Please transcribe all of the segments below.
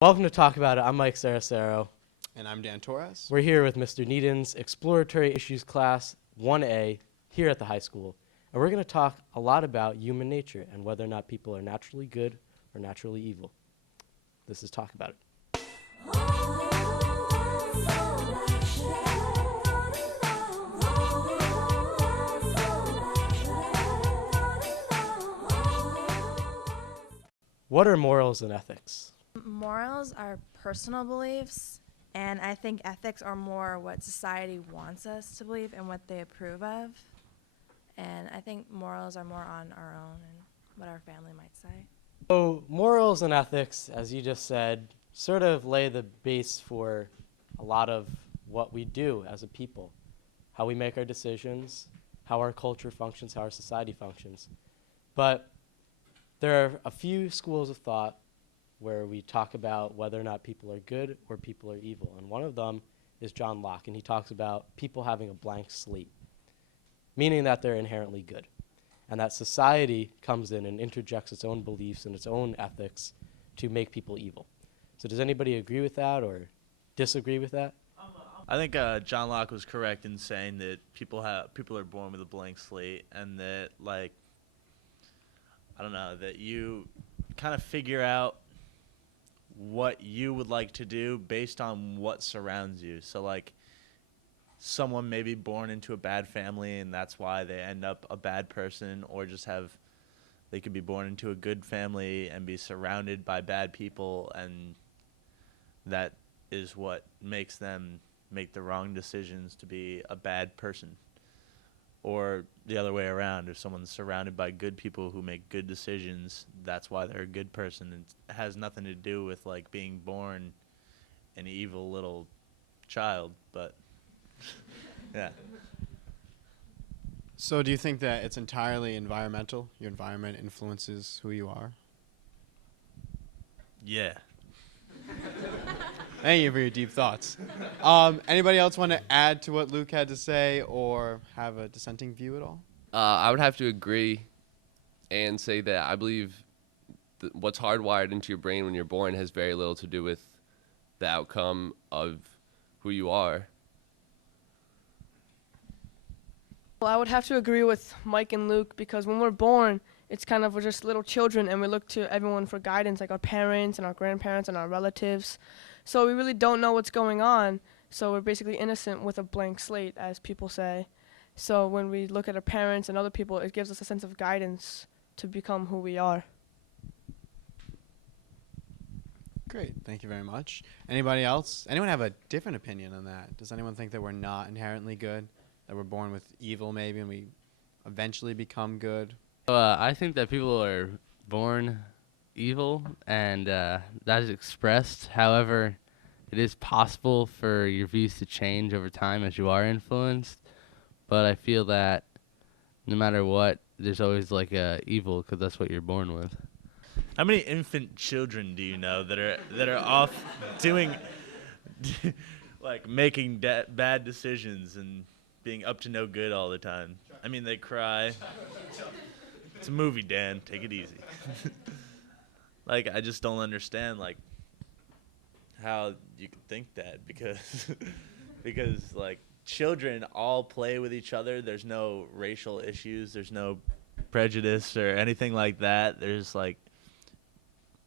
Welcome to Talk About It. I'm Mike Saracero. And I'm Dan Torres. We're here with Mr. Needon's Exploratory Issues Class 1A here at the high school. And we're going to talk a lot about human nature and whether or not people are naturally good or naturally evil. This is Talk About It. What are morals and ethics? Morals are personal beliefs, and I think ethics are more what society wants us to believe and what they approve of. And I think morals are more on our own and what our family might say. So morals and ethics, as you just said, sort of lay the base for a lot of what we do as a people, how we make our decisions, how our culture functions, how our society functions. But there are a few schools of thought where we talk about whether or not people are good or people are evil. And one of them is John Locke, and he talks about people having a blank slate, meaning that they're inherently good, and that society comes in and interjects its own beliefs and its own ethics to make people evil. So does anybody agree with that or disagree with that? I think John Locke was correct in saying that people are born with a blank slate, and that, like, I don't know, that you kind of figure out what you would like to do based on what surrounds you. So, like, someone may be born into a bad family and that's why they end up a bad person, or they could be born into a good family and be surrounded by bad people, and that is what makes them make the wrong decisions to be a bad person. Or the other way around, if someone's surrounded by good people who make good decisions, that's why they're a good person. It has nothing to do with, like, being born an evil little child, but yeah. So do you think that it's entirely environmental? Your environment influences who you are? Yeah. Thank you for your deep thoughts. Anybody else want to add to what Luke had to say or have a dissenting view at all? I would have to agree and say that I believe what's hardwired into your brain when you're born has very little to do with the outcome of who you are. Well, I would have to agree with Mike and Luke, because when we're born, it's kind of we're just little children and we look to everyone for guidance, like our parents and our grandparents and our relatives. So we really don't know what's going on. So we're basically innocent with a blank slate, as people say. So when we look at our parents and other people, it gives us a sense of guidance to become who we are. Great. Thank you very much. Anybody else? Anyone have a different opinion on that? Does anyone think that we're not inherently good? That we're born with evil maybe and we eventually become good? I think that people are born evil, and that is expressed. However, it is possible for your views to change over time as you are influenced. But I feel that no matter what, there's always like evil, because that's what you're born with. How many infant children do you know that are off doing like making bad decisions and being up to no good all the time? I mean, they cry. It's a movie, Dan. Take it easy. Like, I just don't understand, like, how you could think that, because like, children all play with each other. There's no racial issues. There's no prejudice or anything like that. There's, like,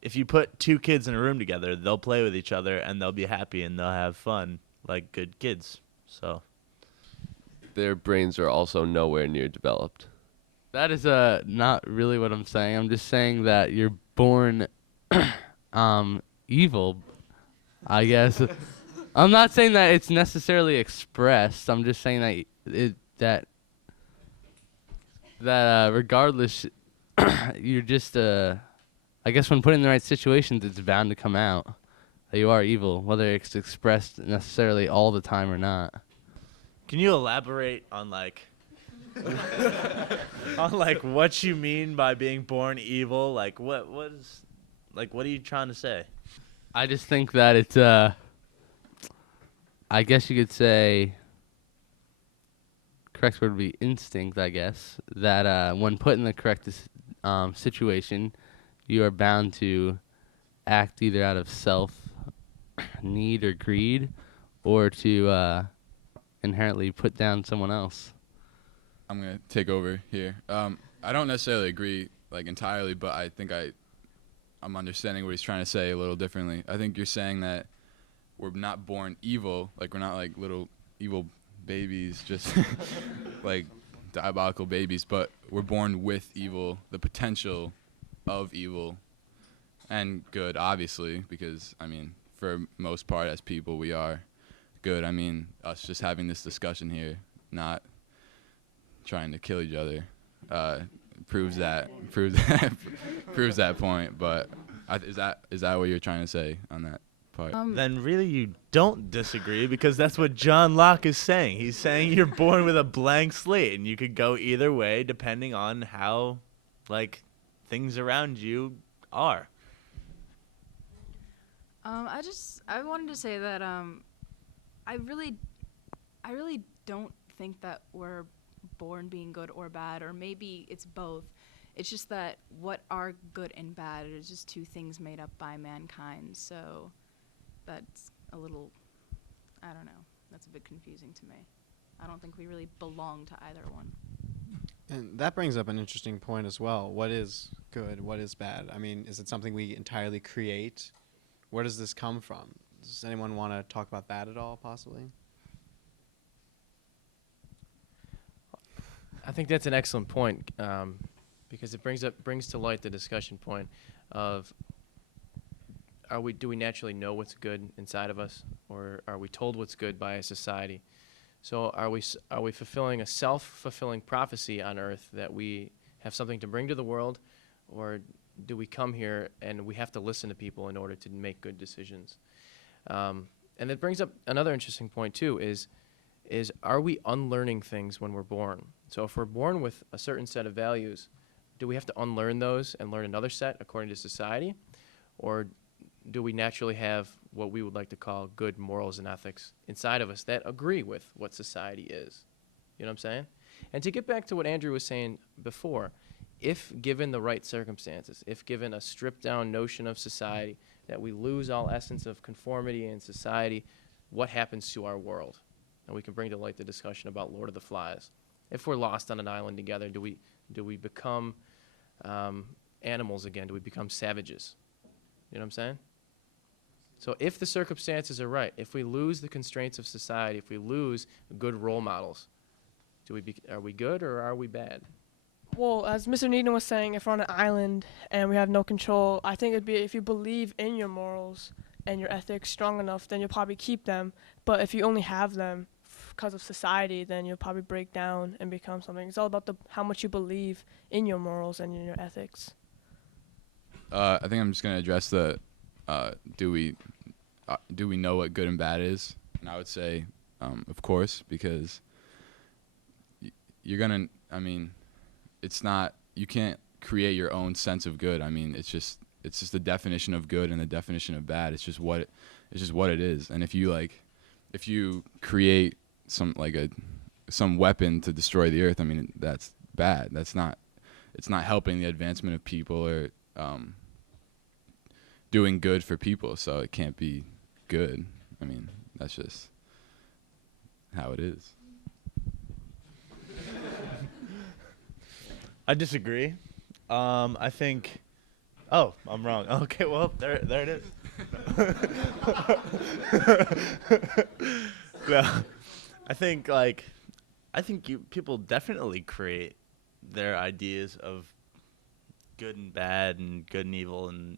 if you put two kids in a room together, they'll play with each other and they'll be happy and they'll have fun like good kids. So Their brains are also nowhere near developed. That is not really what I'm saying. I'm just saying that you're born evil, I guess. I'm not saying that it's necessarily expressed. I'm just saying that regardless, you're just I guess when put in the right situations, it's bound to come out that you are evil, whether it's expressed necessarily all the time or not. can you elaborate on like on like what you mean by being born evil? Like what are you trying to say? I just think that it's I guess you could say, correct word would be instinct, I guess, that when put in the correct situation, you are bound to act either out of self need or greed, or to inherently put down someone else. I'm gonna take over here. I don't necessarily agree like entirely, but I think I'm understanding what he's trying to say a little differently. I think you're saying that we're not born evil, like we're not like little evil babies, just like diabolical babies, but we're born with evil, the potential of evil and good, obviously, because I mean, for most part as people we are good. I mean, us just having this discussion here, not trying to kill each other, proves that point. But is that what you're trying to say on that part? Then really you don't disagree, because that's what John Locke is saying. He's saying you're born with a blank slate and you could go either way depending on how like things around you are. I wanted to say that I really don't think that we're born being good or bad, or maybe it's both. It's just that what are good and bad is just two things made up by mankind. So that's a little, I don't know, that's a bit confusing to me. I don't think we really belong to either one. And that brings up an interesting point as well. What is good? What is bad? I mean, is it something we entirely create? Where does this come from? Does anyone want to talk about that at all, possibly? I think that's an excellent point, because it brings to light the discussion point of do we naturally know what's good inside of us, or are we told what's good by a society? So are we fulfilling a self-fulfilling prophecy on earth that we have something to bring to the world, or do we come here and we have to listen to people in order to make good decisions? And it brings up another interesting point too, is are we unlearning things when we're born? So if we're born with a certain set of values, do we have to unlearn those and learn another set according to society? Or do we naturally have what we would like to call good morals and ethics inside of us that agree with what society is? You know what I'm saying? And to get back to what Andrew was saying before, if given the right circumstances, if given a stripped down notion of society, that we lose all essence of conformity in society, what happens to our world? And we can bring to light the discussion about Lord of the Flies. If we're lost on an island together, do we become animals again? Do we become savages? You know what I'm saying? So if the circumstances are right, if we lose the constraints of society, if we lose good role models, are we good or are we bad? Well, as Mr. Needham was saying, if we're on an island and we have no control, I think it'd be if you believe in your morals and your ethics strong enough, then you'll probably keep them. But if you only have them because of society, then you'll probably break down and become something. It's all about how much you believe in your morals and in your ethics. I think I'm just going to address the do we know what good and bad is? And I would say, of course, because you're going to, I mean, it's not, you can't create your own sense of good. I mean, it's just the definition of good and the definition of bad. It's just what it is. And if you create some weapon to destroy the earth, I mean, that's bad. It's not helping the advancement of people or doing good for people. So it can't be good. I mean, that's just how it is. I disagree. I think. Oh, I'm wrong. Okay, well, there it is. No, I think people definitely create their ideas of good and bad and good and evil, and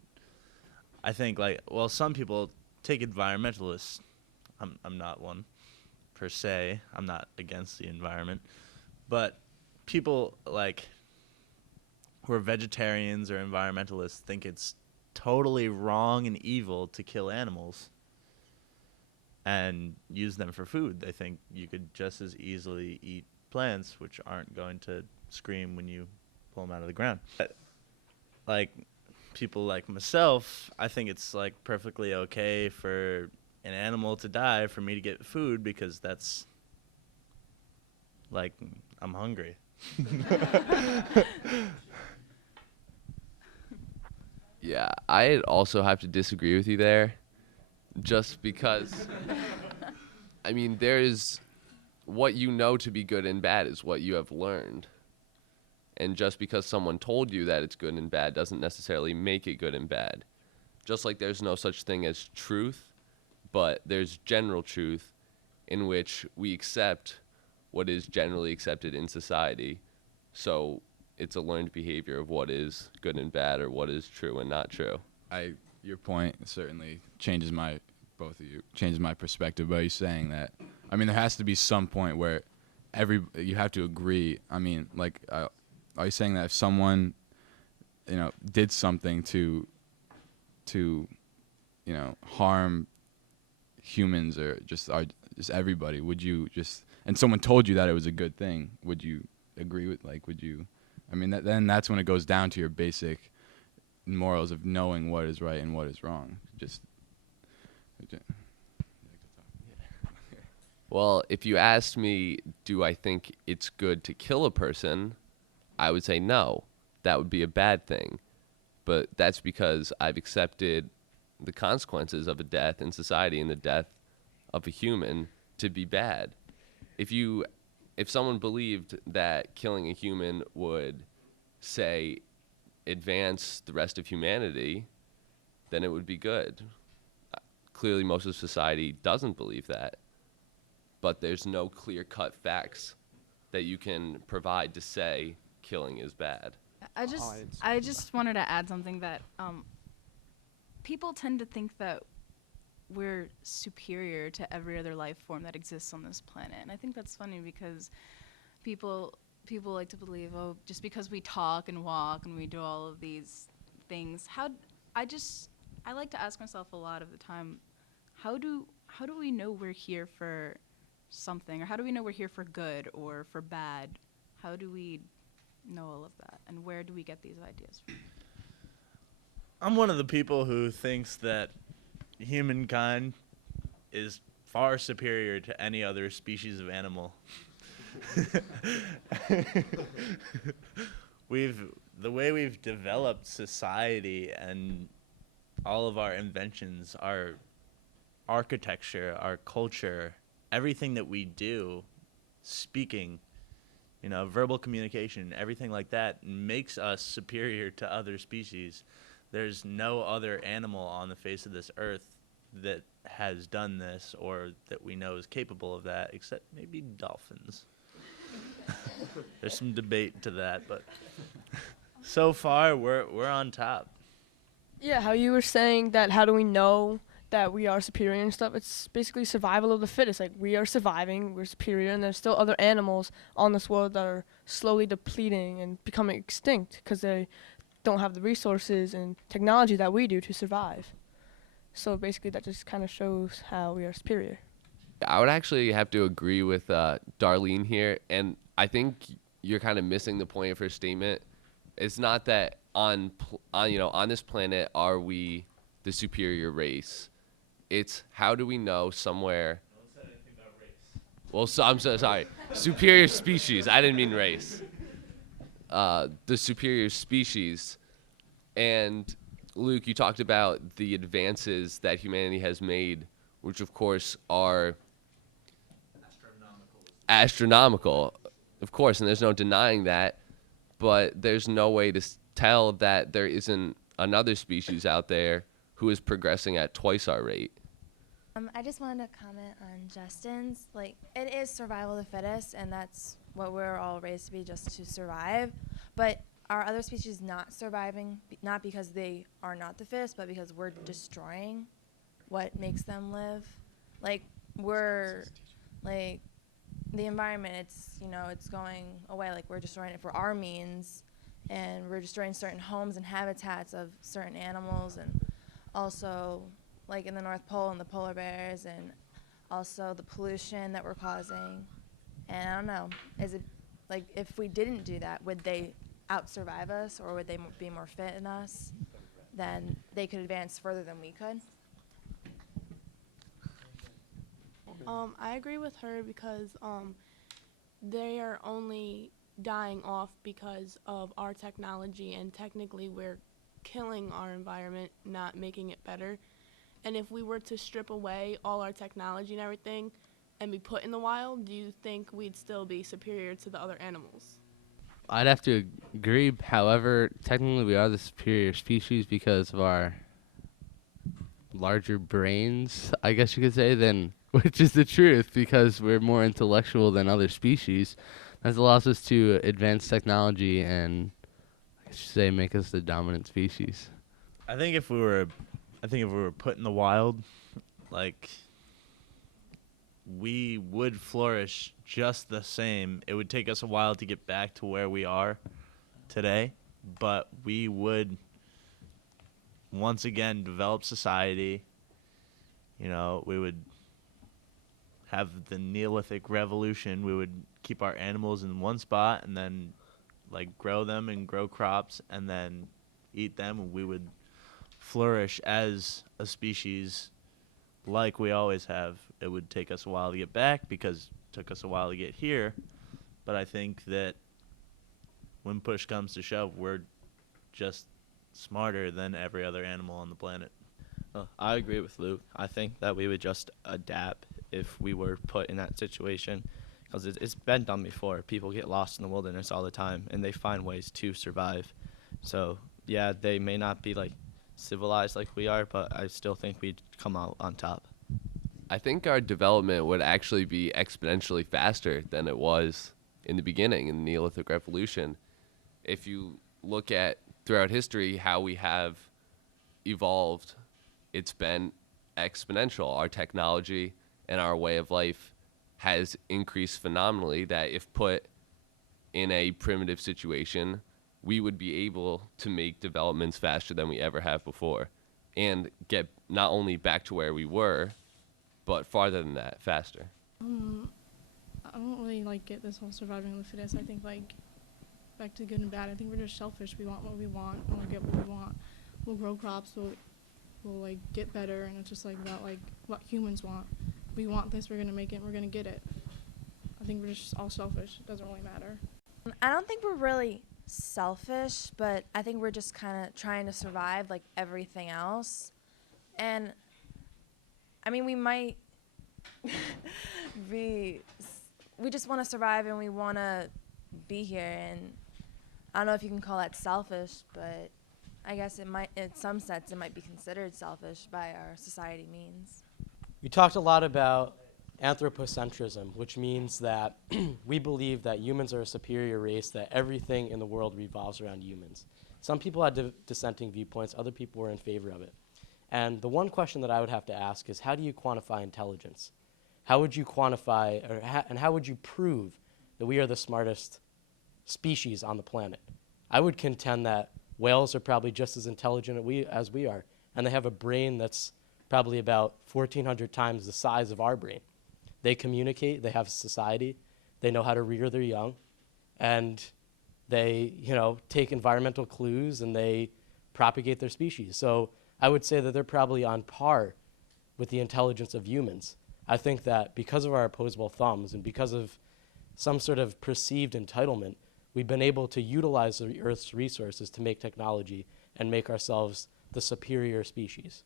I think some people take environmentalists. I'm not one per se. I'm not against the environment, but people who are vegetarians or environmentalists think it's totally wrong and evil to kill animals and use them for food. They think you could just as easily eat plants, which aren't going to scream when you pull them out of the ground. But, people like myself, I think it's perfectly okay for an animal to die for me to get food, because that's I'm hungry. Yeah, I also have to disagree with you there, just because, I mean, there is what you know to be good and bad is what you have learned. And just because someone told you that it's good and bad doesn't necessarily make it good and bad. Just like there's no such thing as truth, but there's general truth in which we accept what is generally accepted in society. So it's a learned behavior of what is good and bad or what is true and not true. Your point certainly changes both of you changes my perspective by you saying that. I mean, there has to be some point where you have to agree. I mean, like, are you saying that if someone, did something to harm humans or just everybody, would you and someone told you that it was a good thing, would you agree with, would you, I mean, then that's when it goes down to your basic morals of knowing what is right and what is wrong. Well, if you asked me, do I think it's good to kill a person, I would say no. That would be a bad thing. But that's because I've accepted the consequences of a death in society and the death of a human to be bad. If someone believed that killing a human would, say, advance the rest of humanity, then it would be good. Clearly, most of society doesn't believe that. But there's no clear-cut facts that you can provide to say killing is bad. I just wanted to add something that people tend to think that we're superior to every other life form that exists on this planet, and I think that's funny because people like to believe, oh, just because we talk and walk and we do all of these things, I like to ask myself a lot of the time, how do we know we're here for something, or how do we know we're here for good or for bad? How do we know all of that, and where do we get these ideas from? I'm one of the people who thinks that humankind is far superior to any other species of animal. The way we've developed society and all of our inventions, our architecture, our culture, everything that we do, speaking, verbal communication, everything like that makes us superior to other species. There's no other animal on the face of this earth that has done this or that we know is capable of that, except maybe dolphins. There's some debate to that, but so far we're on top. Yeah, how you were saying that, how do we know that we are superior and stuff? It's basically survival of the fittest. Like, we are surviving, we're superior, and there's still other animals on this world that are slowly depleting and becoming extinct because they don't have the resources and technology that we do to survive. So basically that just kind of shows how we are superior. I would actually have to agree with Darlene here, and I think you're kind of missing the point of her statement. It's not that on this planet are we the superior race. It's how do we know somewhere. No one said anything about race. Well, I'm so sorry. Superior species. I didn't mean race. The superior species. And Luke, you talked about the advances that humanity has made, which of course are astronomical, of course, and there's no denying that, but there's no way to tell that there isn't another species out there who is progressing at twice our rate. I just wanted to comment on Justin's. It is survival of the fittest, and that's what we're all raised to be, just to survive. But are other species not surviving, not because they are not the fittest, but because we're destroying what makes them live? The environment, it's going away. We're destroying it for our means, and we're destroying certain homes and habitats of certain animals, and also in the North Pole and the polar bears, and also the pollution that we're causing. And I don't know, is it if we didn't do that, would they out-survive us, or would they be more fit than us? Then they could advance further than we could. I agree with her because they are only dying off because of our technology, and technically we're killing our environment, not making it better. And if we were to strip away all our technology and everything and be put in the wild, do you think we'd still be superior to the other animals? I'd have to agree. However, technically we are the superior species because of our larger brains, I guess you could say, than which is the truth because we're more intellectual than other species. That allows us to advance technology and I should say make us the dominant species. I think if we were put in the wild, like we would flourish just the same. It would take us a while to get back to where we are today, but we would once again develop society. You know, we would have the Neolithic revolution. We would keep our animals in one spot and then like grow them and grow crops and then eat them, and we would flourish as a species like we always have. It would take us a while to get back because it took us a while to get here, but I think that when push comes to shove, we're just smarter than every other animal on the planet. I agree with Luke. I think that we would just adapt if we were put in that situation because it's been done before. People get lost in the wilderness all the time, and they find ways to survive. So, yeah, they may not be, like, civilized like we are, but I still think we'd come out on top. I think our development would actually be exponentially faster than it was in the beginning in the Neolithic Revolution. If you look at throughout history how we have evolved, it's been exponential. Our technology and our way of life has increased phenomenally that if put in a primitive situation, we would be able to make developments faster than we ever have before and get not only back to where we were, but farther than that, faster. I don't really like get this whole surviving of the fittest. I think like back to good and bad. I think we're just selfish. We want what we want. We'll get what we want. We'll grow crops. We'll like get better, and it's just like about like what humans want. We want this. We're gonna make it. We're gonna get it. I think we're just all selfish. It doesn't really matter. I don't think we're really selfish, but I think we're just kind of trying to survive like everything else. And I mean, we might we just want to survive and we want to be here, and I don't know if you can call that selfish, but I guess it might, in some sense, it might be considered selfish by our society means. We talked a lot about anthropocentrism, which means that we believe that humans are a superior race, that everything in the world revolves around humans. Some people had dissenting viewpoints, other people were in favor of it. And the one question that I would have to ask is, how do you quantify intelligence? How would you quantify, and how would you prove that we are the smartest species on the planet? I would contend that whales are probably just as intelligent as we are, and they have a brain that's probably about 1,400 times the size of our brain. They communicate, they have society, they know how to rear their young, and they, take environmental clues and they propagate their species. So I would say that they're probably on par with the intelligence of humans. I think that because of our opposable thumbs and because of some sort of perceived entitlement, we've been able to utilize the Earth's resources to make technology and make ourselves the superior species.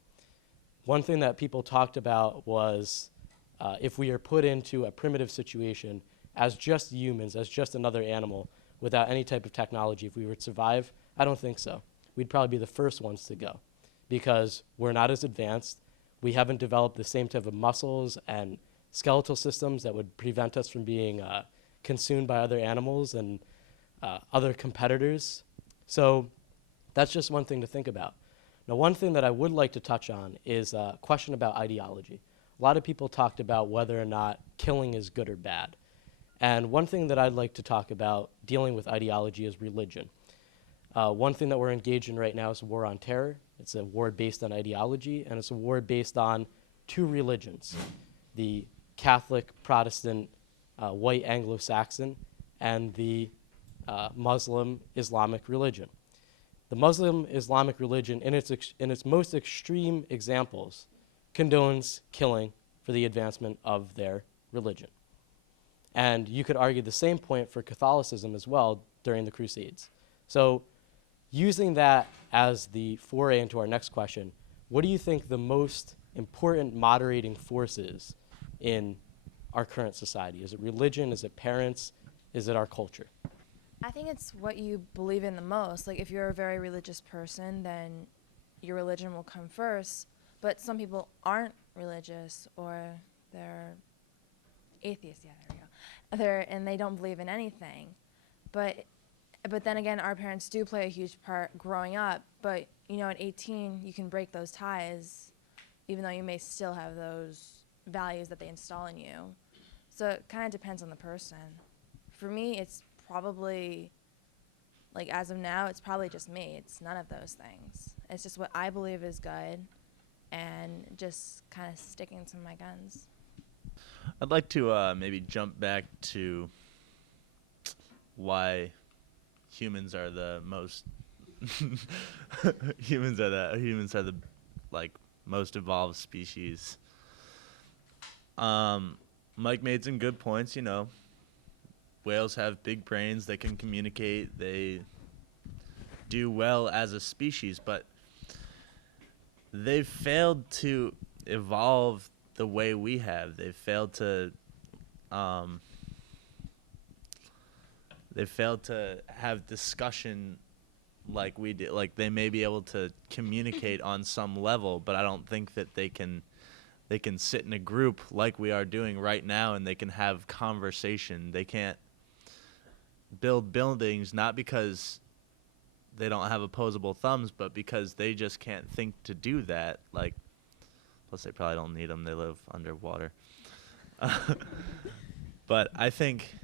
One thing that people talked about was if we are put into a primitive situation as just humans, as just another animal, without any type of technology, if we were to survive, I don't think so. We'd probably be the first ones to go because we're not as advanced. We haven't developed the same type of muscles and skeletal systems that would prevent us from being consumed by other animals and other competitors. So that's just one thing to think about. Now, one thing that I would like to touch on is a question about ideology. A lot of people talked about whether or not killing is good or bad. And one thing that I'd like to talk about dealing with ideology is religion. One thing that we're engaged in right now is a war on terror. It's a war based on ideology, and it's a war based on two religions, the Catholic, Protestant, white Anglo-Saxon, and the Muslim Islamic religion. The Muslim Islamic religion, in its most extreme examples, condones killing for the advancement of their religion. And you could argue the same point for Catholicism as well during the Crusades. So using that as the foray into our next question, what do you think the most important moderating force is in our current society? Is it religion? Is it parents? Is it our culture? I think it's what you believe in the most. Like, if you're a very religious person, then your religion will come first. But some people aren't religious, or they're atheists. Yeah, there we go. And they don't believe in anything. But then again, our parents do play a huge part growing up. But, you know, at 18, you can break those ties, even though you may still have those values that they install in you. So it kind of depends on the person. For me, it's probably, like, as of now, it's probably just me. It's none of those things. It's just what I believe is good and just kind of sticking to my guns. I'd like to maybe jump back to why humans are the most humans are the like most evolved species. Mike made some good points, you know. Whales have big brains, they can communicate, they do well as a species, but they've failed to evolve the way we have. They've failed to have discussion like we did. Like, they may be able to communicate on some level, but I don't think that they can sit in a group like we are doing right now and they can have conversation. They can't build buildings, not because they don't have opposable thumbs, but because they just can't think to do that. Like, plus they probably don't need them. They live underwater. But I think,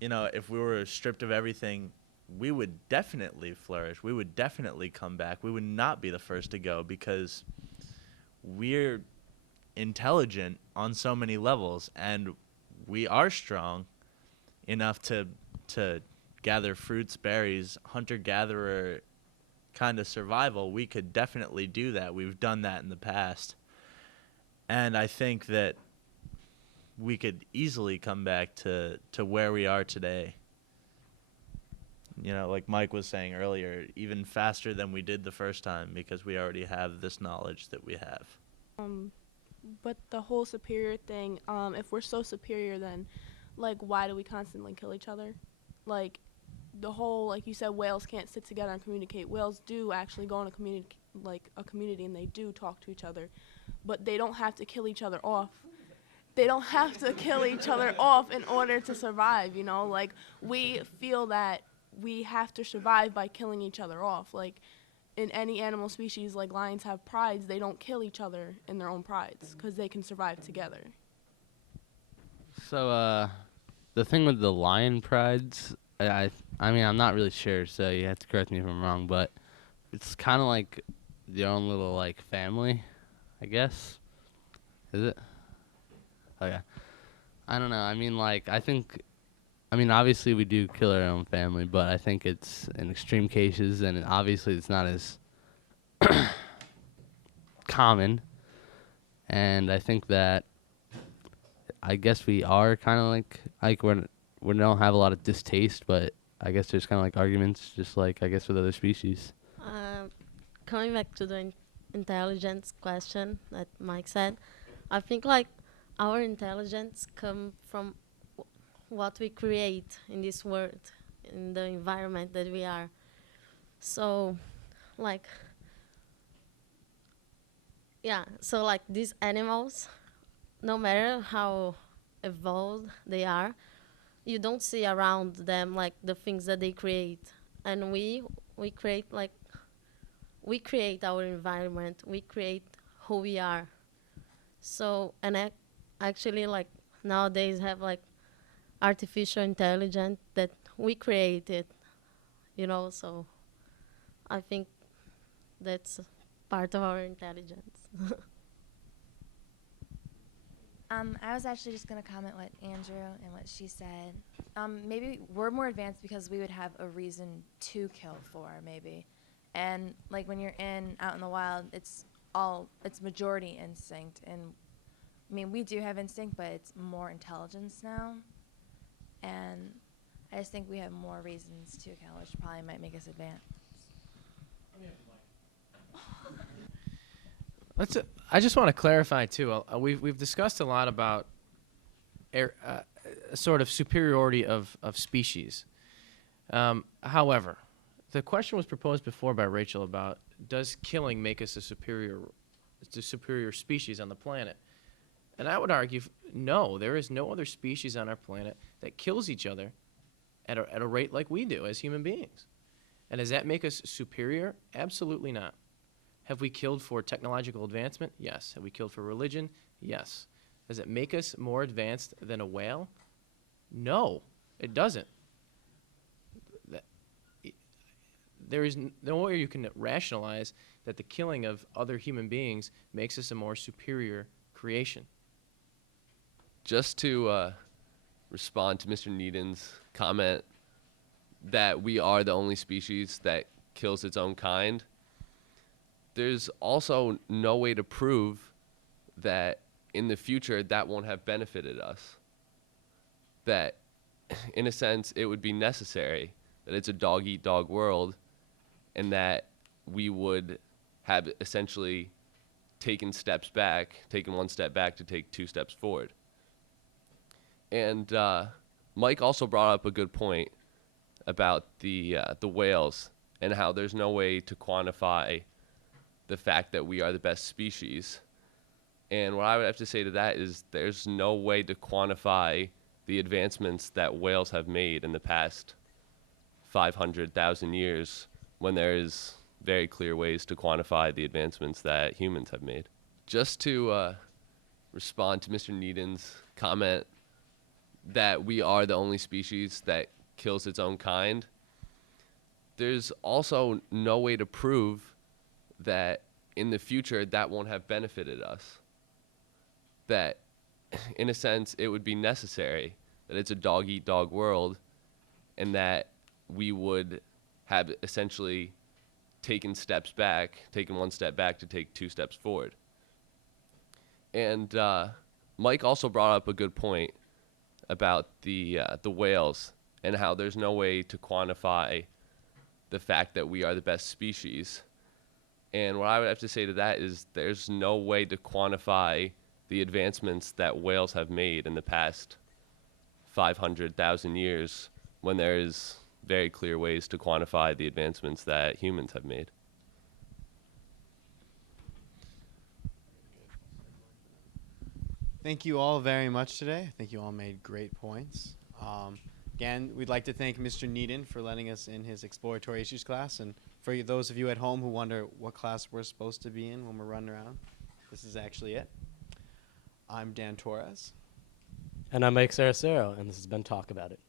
you know, if we were stripped of everything, we would definitely flourish. We would definitely come back. We would not be the first to go because we're intelligent on so many levels, and we are strong enough to gather fruits, berries, hunter-gatherer kind of survival. We could definitely do that. We've done that in the past. And I think that we could easily come back to where we are today. You know, like Mike was saying earlier, even faster than we did the first time because we already have this knowledge that we have. But the whole superior thing, if we're so superior, then, like, why do we constantly kill each other? Like, the whole, like you said, whales can't sit together and communicate. Whales do actually go in a community, and they do talk to each other. But they don't have to kill each other off. They don't have to kill each other off in order to survive, you know? Like, we feel that we have to survive by killing each other off. Like, in any animal species, like lions have prides, they don't kill each other in their own prides because they can survive together. So, the thing with the lion prides, I mean, I'm not really sure, so you have to correct me if I'm wrong, but it's kind of like your own little, like, family, I guess. Is it? Oh, yeah. I don't know. I mean, like, obviously we do kill our own family, but I think it's in extreme cases, and obviously it's not as common. And I think that, I guess we are kind of like we don't have a lot of distaste, but I guess there's kind of like arguments, just like I guess with other species. Coming back to the intelligence question that Mike said, I think like our intelligence come from what we create in this world, in the environment that we are. So, like, these animals, no matter how evolved they are, you don't see around them like the things that they create. And we create our environment, we create who we are. So, and actually, like, nowadays have like artificial intelligence that we created, you know, so I think that's part of our intelligence. I was actually just going to comment what Andrew and what she said. Maybe we're more advanced because we would have a reason to kill for, maybe. And like when you're out in the wild, it's majority instinct. And I mean, we do have instinct, but it's more intelligence now. And I just think we have more reasons to kill, which probably might make us advance. I just want to clarify too. We've discussed a lot about sort of superiority of species. However, the question was proposed before by Rachel about does killing make us a superior species on the planet? And I would argue no. There is no other species on our planet that kills each other at a rate like we do as human beings. And does that make us superior? Absolutely not. Have we killed for technological advancement? Yes. Have we killed for religion? Yes. Does it make us more advanced than a whale? No, it doesn't. There is no way you can rationalize that the killing of other human beings makes us a more superior creation. Just to respond to Mr. Needon's comment that we are the only species that kills its own kind, there's also no way to prove that in the future that won't have benefited us. That, in a sense, it would be necessary, that it's a dog-eat-dog world, and that we would have essentially taken one step back to take 2 steps forward. And Mike also brought up a good point about the whales and how there's no way to quantify the fact that we are the best species. And what I would have to say to that is there's no way to quantify the advancements that whales have made in the past 500,000 years when there is very clear ways to quantify the advancements that humans have made. Just to respond to Mr. Needon's comment that we are the only species that kills its own kind, there's also no way to prove that in the future that won't have benefited us. That, in a sense, it would be necessary, that it's a dog-eat-dog world, and that we would have essentially taken one step back to take 2 steps forward. And Mike also brought up a good point about the whales and how there's no way to quantify the fact that we are the best species. And what I would have to say to that is there's no way to quantify the advancements that whales have made in the past 500,000 years when there is very clear ways to quantify the advancements that humans have made. Thank you all very much today. I think you all made great points. Again, we'd like to thank Mr. Needon for letting us in his exploratory issues class. And for those of you at home who wonder what class we're supposed to be in when we're running around, this is actually it. I'm Dan Torres. And I'm Mike Saracero, and this has been Talk About It.